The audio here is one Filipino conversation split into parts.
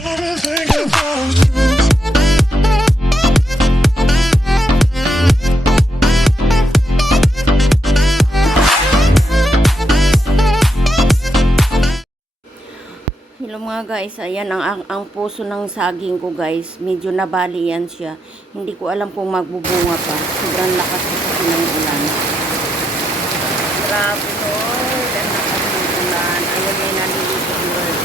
Hello mga guys, ayan ang puso ng saging ko guys, medyo nabali yan siya. Hindi ko alam kung magbubunga pa. Sobrang lakas kasi ng ulan. Grabe Lord, ang lakas ng ulan. Ayun may nalilito Lord.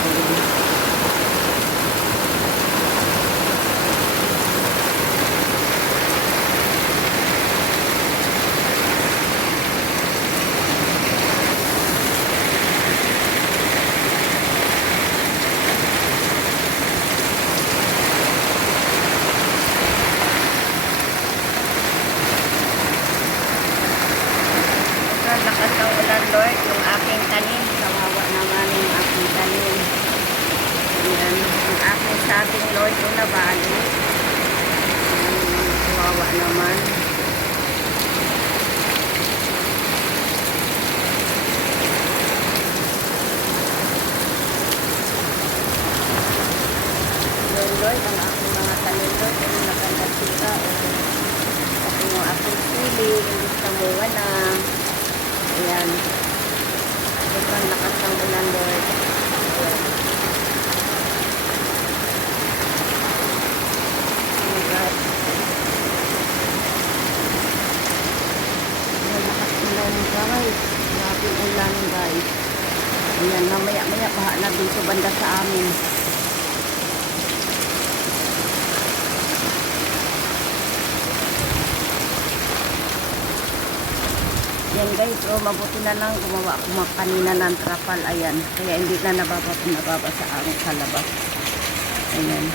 Sobrang lakas ng ulan Lord, yung aking tanim. Kawawa naman yung aking tanim. Ayan, yung aking saging Lord, yung nabali. Kawawa naman. Lord, ang aking mga tanim Lord, yung nakandasika o yung aking sili, hindi samuha na. Ayan. Sobrang lakas ng ulan Lord. Oh my God. Sobrang lakas ulan guys. Grabe ulan guys. Ayan, mamaya baha na dito banda sa amin. Yan guys, so mabuti na lang gumawa ako kanina ng trapal, ayan. Kaya hindi na nababasa ang kalabas. Ayan.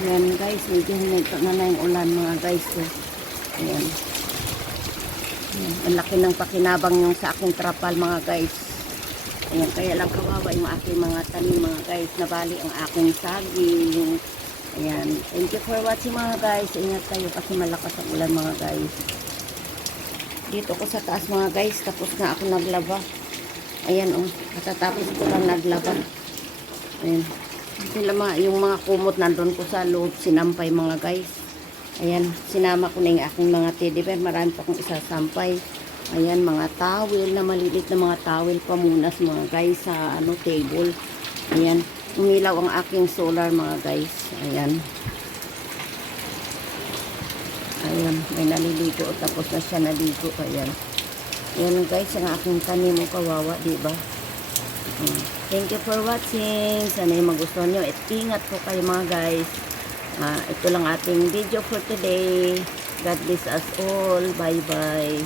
Ayan guys, medyo hinito na yung ulan mga guys. So, ayan. Ayan. Ang laki ng pakinabang yung sa aking trapal mga guys. Ayan, kaya lang kawawa yung aking mga tanim mga guys. Nabali ang aking saging. Ayan. Thank you for watching mga guys. Ingat kayo kasi malakas ang ulan mga guys. Dito ko sa taas mga guys. Tapos na ako naglaba. Ayan oh. Katatapos ko lang naglaba. Ayan. Yung mga kumot nandun ko sa loob. Sinampay mga guys. Ayan. Sinama ko na yung aking mga teddy bear. Marami pa akong isasampay. Ayan, mga towel na malilit na mga towel pamunas mga guys sa table. Ayan, umilaw ang aking solar mga guys. Ayan. Ayan, may naliligo tapos na siya naligo. Ayan. Ayan guys, ang aking tanim mo kawawa, diba? Thank you for watching. Sana yung magustuhan nyo. At ingat po kayo mga guys. Ito lang ating video for today. God bless us all. Bye bye.